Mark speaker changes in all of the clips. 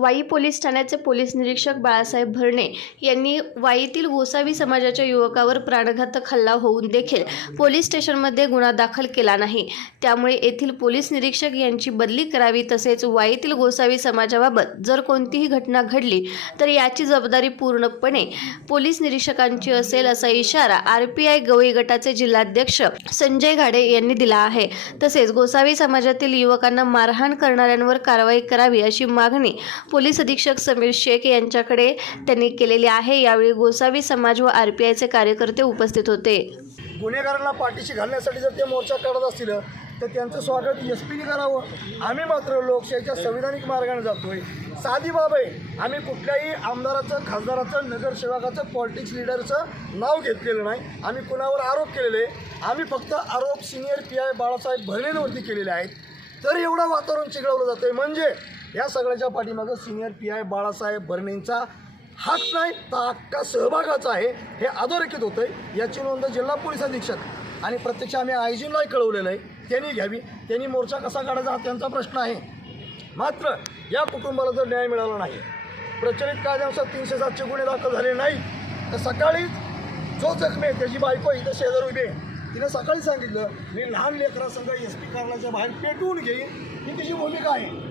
Speaker 1: Wai police ठाण्याचे police निरीक्षक बाळासाहेब भरणे यांनी वाईतील गोसावी समाजाच्या युवकावर प्राणघातक हल्ला होऊन देखील पोलीस स्टेशनमध्ये गुन्हा दाखल केला नाही. त्यामुळे येथील पोलीस निरीक्षक यांची बदली करावी तसेच वाईतील गोसावी समाजाबाबत जर कोणतीही घटना घडली तर याची जबाबदारी पूर्णपणे पोलीस निरीक्षकांची असेल असा इशारा आर पी आय गवई गटाचे जिल्हाध्यक्ष संजय घाडे यांनी दिला आहे. तसेच गोसावी समाजातील युवकांना मारहाण करणाऱ्यांवर कारवाई करावी अशी मागणी पोलीस अधीक्षक समीर शेख यांच्याकडे त्यांनी केलेली आहे. यावेळी गोसावी समाज व आर पी आयचे कार्यकर्ते उपस्थित होते.
Speaker 2: गुन्हेगारांना पाठीशी घालण्यासाठी जर ते मोर्चा काढत असतील तर त्यांचं स्वागत एस पीने करावं. आम्ही मात्र लोकशाहीच्या संविधानिक मार्गाने जातोय. साधी बाब आहे आम्ही कुठल्याही आमदाराचं खासदाराचं नगरसेवकाचं पॉलिटिक्स लिडरचं नाव घेतलेलं नाही. आम्ही कुणावर आरोप केलेले आम्ही फक्त आरोप सिनियर पी आय बाळासाहेब भरणेंवरती केलेले आहेत. तर एवढं वातावरण चिघळवलं आहे म्हणजे या सगळ्याच्या पाठीमागं सिनियर पी आय बाळासाहेब भरणेंचा हात नाही तर हक्का सहभागाचा आहे हे अधोरेखित होतं आहे याची नोंद जिल्हा पोलीस अधीक्षक आणि प्रत्यक्ष आम्ही आयजीनलाही कळवलेलं आहे. त्यांनी घ्यावी. त्यांनी मोर्चा कसा काढायचा हा त्यांचा प्रश्न आहे. मात्र या कुटुंबाला जर न्याय मिळाला नाही प्रचलित कायद्यानुसार तीनशे सातशे गुन्हे दाखल झाले नाही तर सकाळीच जो जखमी आहे त्याची बायको इथं शेजार उभी आहे. तिनं सकाळी सांगितलं मी लहान लेकरासंघ एस पी कार्यालयाच्या बाहेर पेटवून घेईन. ही तिची भूमिका आहे.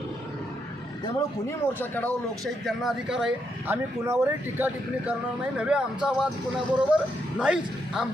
Speaker 2: त्यामुळे कुणी मोर्चा काढावं लोकशाहीत त्यांना अधिकार आहे. आम्ही कुणावरही टीका टिप्पणी करणार नाही. नव्हे आमचा वाद कुणाबरोबर नाहीच. आम